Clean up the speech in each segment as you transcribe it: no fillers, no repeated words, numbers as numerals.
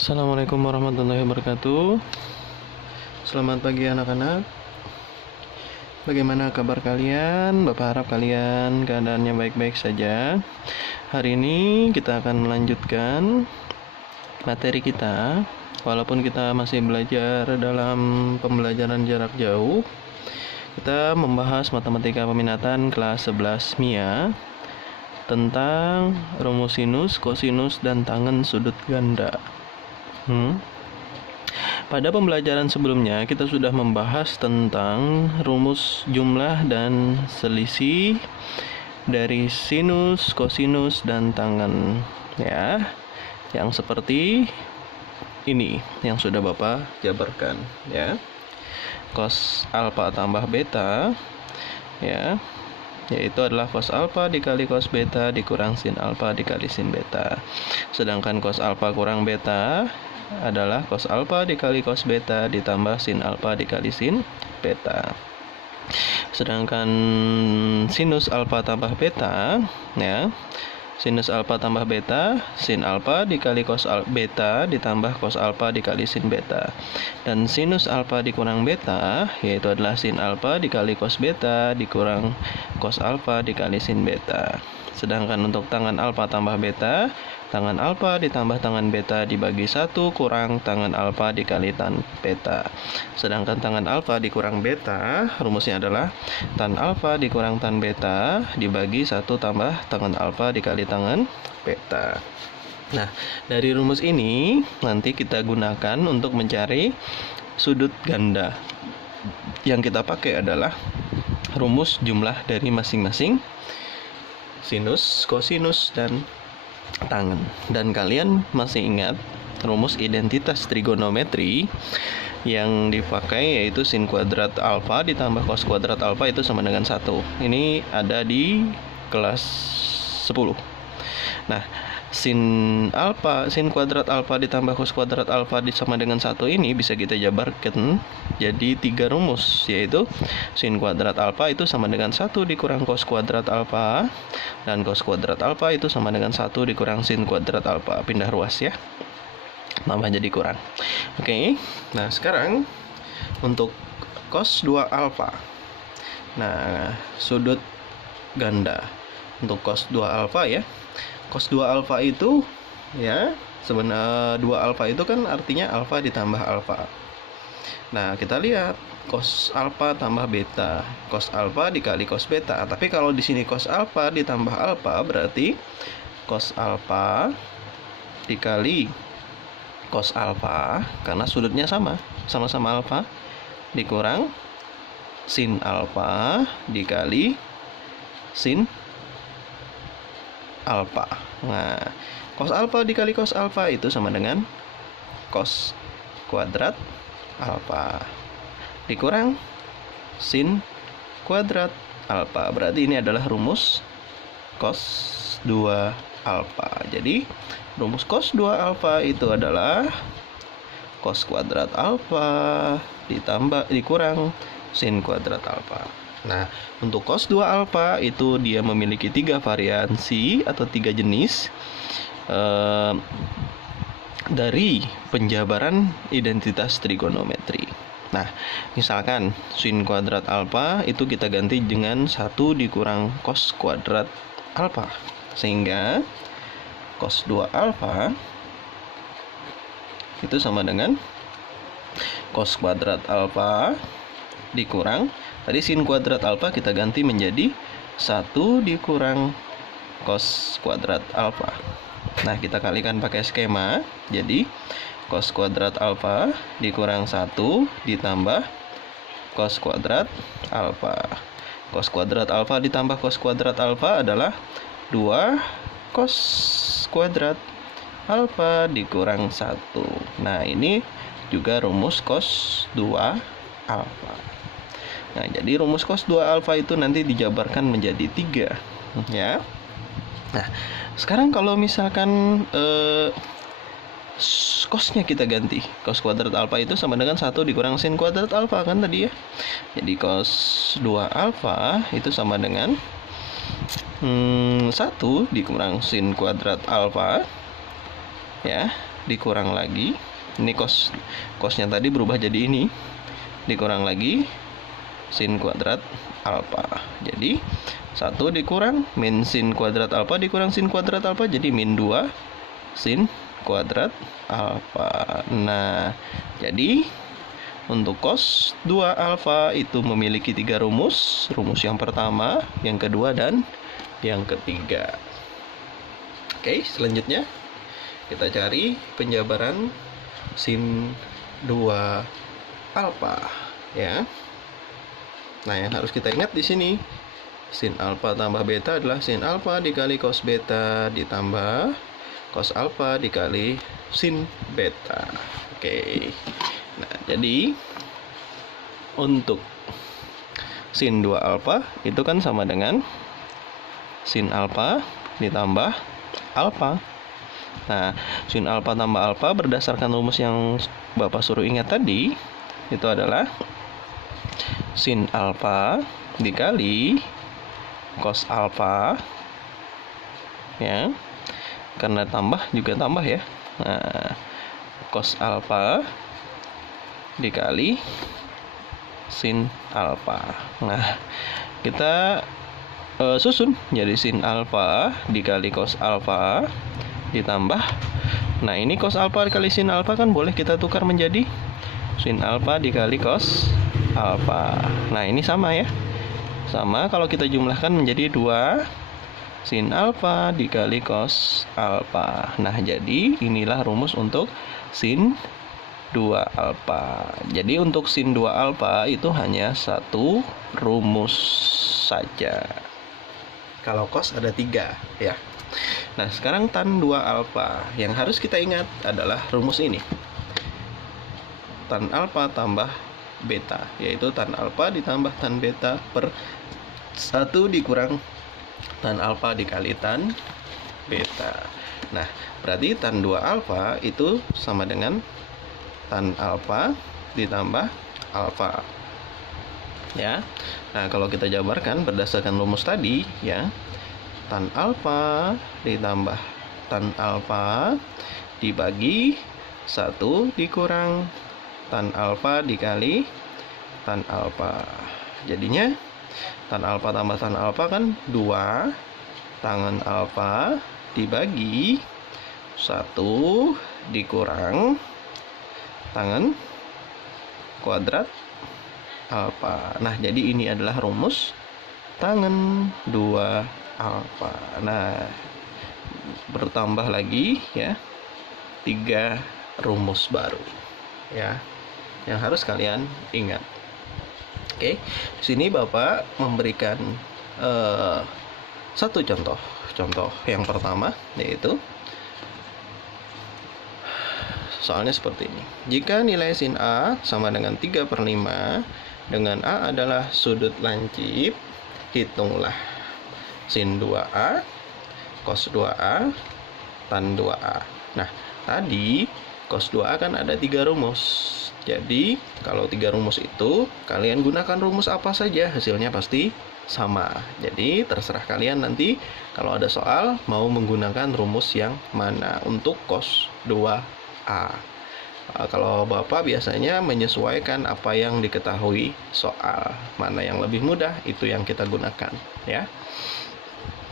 Assalamualaikum warahmatullahi wabarakatuh. Selamat pagi anak-anak. Bagaimana kabar kalian? Bapak harap kalian keadaannya baik-baik saja. Hari ini kita akan melanjutkan materi kita. Walaupun kita masih belajar dalam pembelajaran jarak jauh, kita membahas matematika peminatan kelas 11 MIA tentang rumus sinus, kosinus, dan tangen sudut ganda. Pada pembelajaran sebelumnya kita sudah membahas tentang rumus jumlah dan selisih dari sinus, kosinus, dan tangen, ya, yang seperti ini yang sudah Bapak jabarkan, ya. Cos alfa tambah beta, ya, yaitu adalah cos alfa dikali cos beta dikurang sin alfa dikali sin beta. Sedangkan cos alfa kurang beta adalah cos alfa dikali cos beta ditambah sin alfa dikali sin beta. Sedangkan sinus alfa tambah beta, ya, sinus alfa tambah beta, sin alfa dikali cos beta ditambah cos alfa dikali sin beta. Dan sinus alfa dikurang beta, yaitu adalah sin alfa dikali cos beta dikurang cos alfa dikali sin beta. Sedangkan untuk tangan alfa tambah beta, tangan alfa ditambah tangan beta dibagi 1 kurang tangan alfa dikali tan beta. Sedangkan tangan alfa dikurang beta, rumusnya adalah tan alfa dikurang tan beta dibagi 1 tambah tangan alfa dikali tangan beta. Nah, dari rumus ini nanti kita gunakan untuk mencari sudut ganda. Yang kita pakai adalah rumus jumlah dari masing-masing sinus, kosinus, dan tangen. Dan kalian masih ingat rumus identitas trigonometri yang dipakai yaitu sin kuadrat alfa ditambah cos kuadrat alfa itu sama dengan 1. Ini ada di kelas 10. Nah, sin kuadrat alfa ditambah cos kuadrat alfa sama dengan 1 ini bisa kita jabarkan jadi 3 rumus, yaitu sin kuadrat alfa itu sama dengan 1 dikurang cos kuadrat alfa, dan cos kuadrat alfa itu sama dengan 1 dikurang sin kuadrat alfa. Pindah ruas ya, tambah jadi kurang. Oke. Nah, sekarang untuk cos 2 alfa. Nah, sudut ganda untuk cos 2 alfa ya. Cos 2 alfa itu ya, sebenarnya 2 alfa itu kan artinya alfa ditambah alfa. Nah, kita lihat cos alfa tambah beta, cos alfa dikali cos beta. Tapi kalau di sini cos alfa ditambah alfa berarti cos alfa dikali cos alfa karena sudutnya sama-sama alfa dikurang sin alfa dikali sin alfa. Nah, cos alfa dikali cos alfa itu sama dengan cos kuadrat alfa dikurang sin kuadrat alfa. Berarti ini adalah rumus cos 2 alfa. Jadi rumus cos 2 alfa itu adalah cos kuadrat alfa dikurang sin kuadrat alfa. Nah, untuk cos 2 alfa itu dia memiliki 3 variansi atau 3 jenis dari penjabaran identitas trigonometri. Nah, misalkan sin kuadrat alfa itu kita ganti dengan 1 dikurang cos kuadrat alfa. Sehingga cos 2 alfa itu sama dengan cos kuadrat alfa dikurang, tadi sin kuadrat alfa kita ganti menjadi 1 dikurang cos kuadrat alfa. Nah, kita kalikan pakai skema. Jadi cos kuadrat alfa dikurang 1 ditambah cos kuadrat alfa. Cos kuadrat alfa ditambah cos kuadrat alfa adalah 2 cos kuadrat alfa dikurang 1. Nah, ini juga rumus cos 2 alfa. Nah, jadi rumus cos 2 alfa itu nanti dijabarkan menjadi 3, ya. Nah, sekarang kalau misalkan cosnya kita ganti, cos kuadrat alfa itu sama dengan 1 dikurang sin kuadrat alfa kan tadi ya. Jadi cos 2 alfa itu sama dengan 1 dikurang sin kuadrat alfa, ya, dikurang lagi, ini cosnya tadi berubah jadi ini, dikurang lagi sin kuadrat alfa. Jadi 1 dikurang min sin kuadrat alfa dikurang sin kuadrat alfa, jadi min 2 sin kuadrat alfa. Nah, jadi untuk cos 2 alfa itu memiliki 3 rumus. Rumus yang pertama, yang kedua, dan yang ketiga. Oke, selanjutnya kita cari penjabaran sin 2 alfa, ya. Nah, yang harus kita ingat di sini, sin alfa tambah beta adalah sin alfa dikali cos beta ditambah cos alfa dikali sin beta. Oke. Nah, jadi untuk sin 2 alfa itu kan sama dengan sin alfa ditambah alfa. Nah, sin alfa tambah alfa berdasarkan rumus yang Bapak suruh ingat tadi, itu adalah sin alfa dikali cos alfa, ya, karena tambah juga tambah ya. Nah, cos alfa dikali sin alfa. Nah, kita susun jadi sin alfa dikali cos alfa ditambah, nah ini cos alfa dikali sin alfa kan boleh kita tukar menjadi sin alfa dikali cos alfa. Nah, ini sama ya, sama kalau kita jumlahkan menjadi 2 sin alfa dikali cos alfa. Nah, jadi inilah rumus untuk sin 2 alfa. Jadi untuk sin 2 alfa itu hanya 1 rumus saja. Kalau cos ada 3 ya. Nah, sekarang tan 2 alfa. Yang harus kita ingat adalah rumus ini. Tan alfa tambah beta, yaitu tan alfa ditambah tan beta per 1 dikurang tan alfa dikali tan beta. Nah, berarti tan 2 alfa itu sama dengan tan alfa ditambah alfa. Ya. Nah, kalau kita jabarkan berdasarkan rumus tadi, ya, tan alfa ditambah tan alfa dibagi 1 dikurang tan alfa dikali tan alfa. Jadinya tan alfa tambah tan alfa kan 2 tangen alfa dibagi 1 dikurang tangen kuadrat alfa. Nah, jadi ini adalah rumus tangen 2 alfa. Nah, bertambah lagi ya 3 rumus baru ya yang harus kalian ingat. Oke, di sini Bapak memberikan satu contoh yang pertama, yaitu soalnya seperti ini. Jika nilai sin A sama dengan 3/5 dengan A adalah sudut lancip, hitunglah sin 2A, cos 2A, tan 2A. Nah, tadi cos 2A kan ada 3 rumus. Jadi, kalau 3 rumus itu, kalian gunakan rumus apa saja, hasilnya pasti sama. Jadi, terserah kalian nanti kalau ada soal mau menggunakan rumus yang mana untuk cos 2A. Kalau Bapak biasanya menyesuaikan apa yang diketahui soal, mana yang lebih mudah itu yang kita gunakan ya.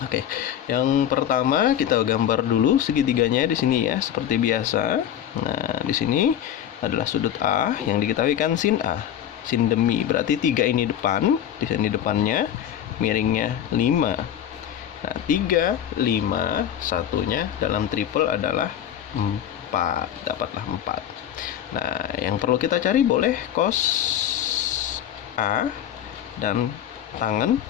Oke, yang pertama kita gambar dulu segitiganya di sini ya, seperti biasa. Nah, di sini adalah sudut A yang diketahui kan sin A, sin demi, berarti 3 ini depan, di sini depannya miringnya 5. Nah, 3, 5, satunya dalam triple adalah 4, dapatlah 4. Nah, yang perlu kita cari boleh cos A dan tangen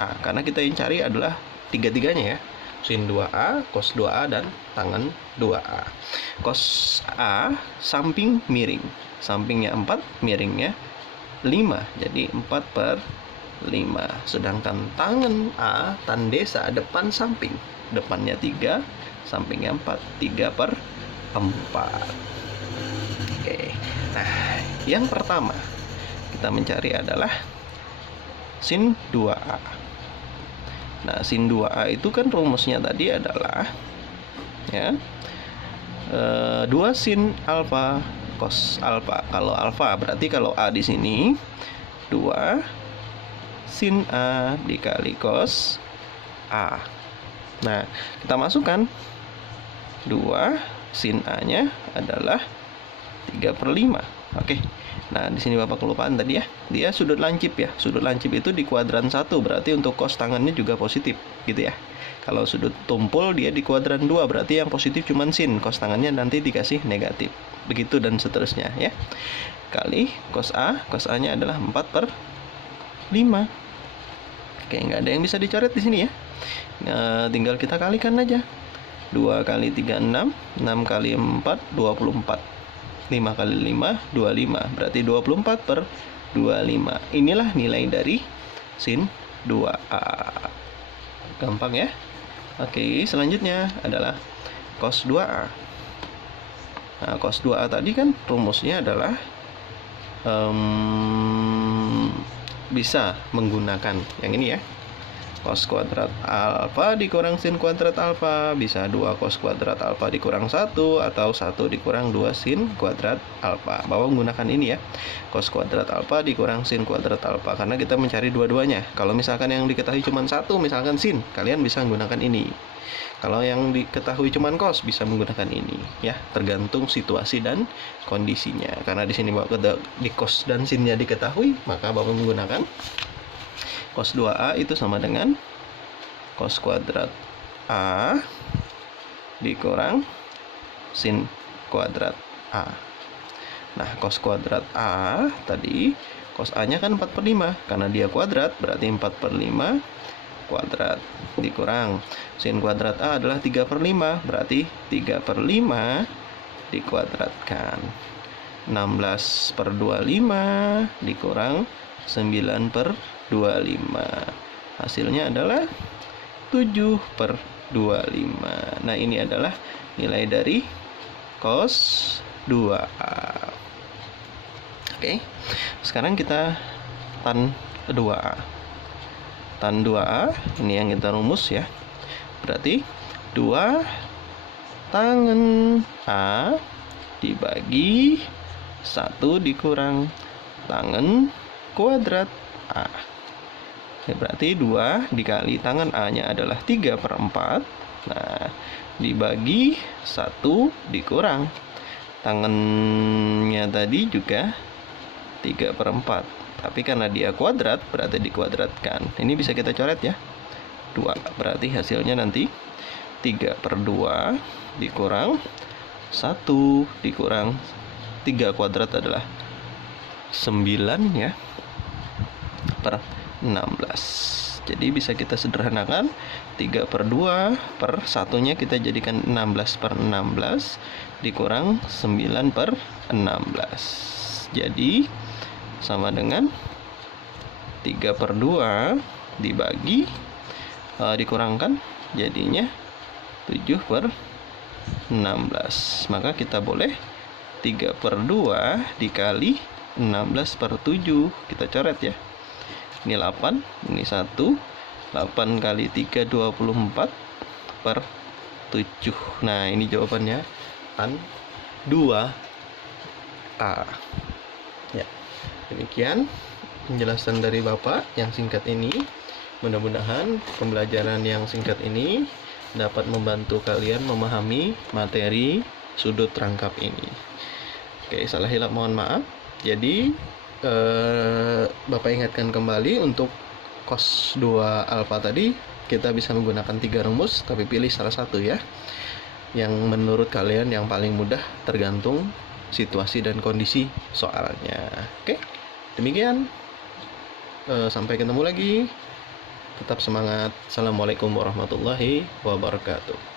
A, karena kita yang cari adalah tiga-tiganya ya, sin 2A, cos 2A, dan tangen 2A. Cos A samping miring, sampingnya 4, miringnya 5, jadi 4/5. Sedangkan tangen A, tan desa, depan samping, depannya 3, sampingnya 4, 3/4. Oke, nah yang pertama kita mencari adalah sin 2A. Nah, sin 2A itu kan rumusnya tadi adalah ya 2 sin alfa cos alfa. Kalau alfa berarti kalau A di sini 2 sin A dikali cos A. Nah, kita masukkan 2 sin A-nya adalah 3/5. Oke. Nah, di sini Bapak kelupaan tadi ya. Dia sudut lancip ya. Sudut lancip itu di kuadran 1, berarti untuk cos tangannya juga positif, gitu ya. Kalau sudut tumpul dia di kuadran 2, berarti yang positif cuma sin, cos tangannya nanti dikasih negatif. Begitu dan seterusnya ya. Kali cos A-nya adalah 4/5. Oke, nggak ada yang bisa dicoret di sini ya. Nah, tinggal kita kalikan aja. 2 kali 3 6, 6 kali 4 24. 5 kali 5 25, berarti 24/25. Inilah nilai dari sin 2A. Gampang ya. Oke, selanjutnya adalah cos 2A. Nah, cos 2A tadi kan rumusnya adalah bisa menggunakan yang ini ya. Cos kuadrat alfa dikurang sin kuadrat alfa, bisa 2 cos kuadrat alfa dikurang 1, atau 1 dikurang 2 sin kuadrat alfa. Bapak menggunakan ini ya, cos kuadrat alfa dikurang sin kuadrat alfa, karena kita mencari dua-duanya. Kalau misalkan yang diketahui cuma 1, misalkan sin, kalian bisa menggunakan ini. Kalau yang diketahui cuma cos, bisa menggunakan ini ya, tergantung situasi dan kondisinya. Karena di sini Bapak di cos dan sinnya diketahui, maka Bapak menggunakan cos 2A itu sama dengan cos kuadrat A dikurang sin kuadrat A. Nah, cos kuadrat A tadi, cos A-nya kan 4/5. Karena dia kuadrat, berarti 4/5 kuadrat dikurang sin kuadrat A adalah 3/5, berarti 3/5 dikuadratkan. 16/25 dikurang 9/25. Hasilnya adalah 7/25. Nah, ini adalah nilai dari cos 2A. Oke. Sekarang kita tan 2A. Tan 2A ini yang kita rumus ya. Berarti 2 tangen A dibagi 1 dikurang tangen kuadrat A. Berarti 2 dikali tangan A-nya adalah 3/4. Nah, dibagi 1 dikurang tangannya tadi juga 3/4. Tapi karena dia kuadrat, berarti dikuadratkan. Ini bisa kita coret ya. 2, berarti hasilnya nanti 3/2 dikurang 1 dikurang 3 kuadrat adalah 9 ya, per 16. Jadi bisa kita sederhanakan 3/2 per 1-nya kita jadikan 16/16 dikurang 9/16. Jadi sama dengan 3/2 dibagi dikurangkan jadinya 7/16. Maka kita boleh 3/2 dikali 16/7. Kita coret ya. Ini 8, ini 1. 8 kali 3 24/7. Nah, ini jawabannya tan 2A. Ya. Demikian penjelasan dari Bapak yang singkat ini. Mudah-mudahan pembelajaran yang singkat ini dapat membantu kalian memahami materi sudut rangkap ini. Oke, salah hilap mohon maaf. Jadi Bapak ingatkan kembali untuk cos 2 alfa tadi kita bisa menggunakan 3 rumus, tapi pilih salah satu ya, yang menurut kalian yang paling mudah tergantung situasi dan kondisi soalnya. Oke, demikian. Sampai ketemu lagi. Tetap semangat. Assalamualaikum warahmatullahi wabarakatuh.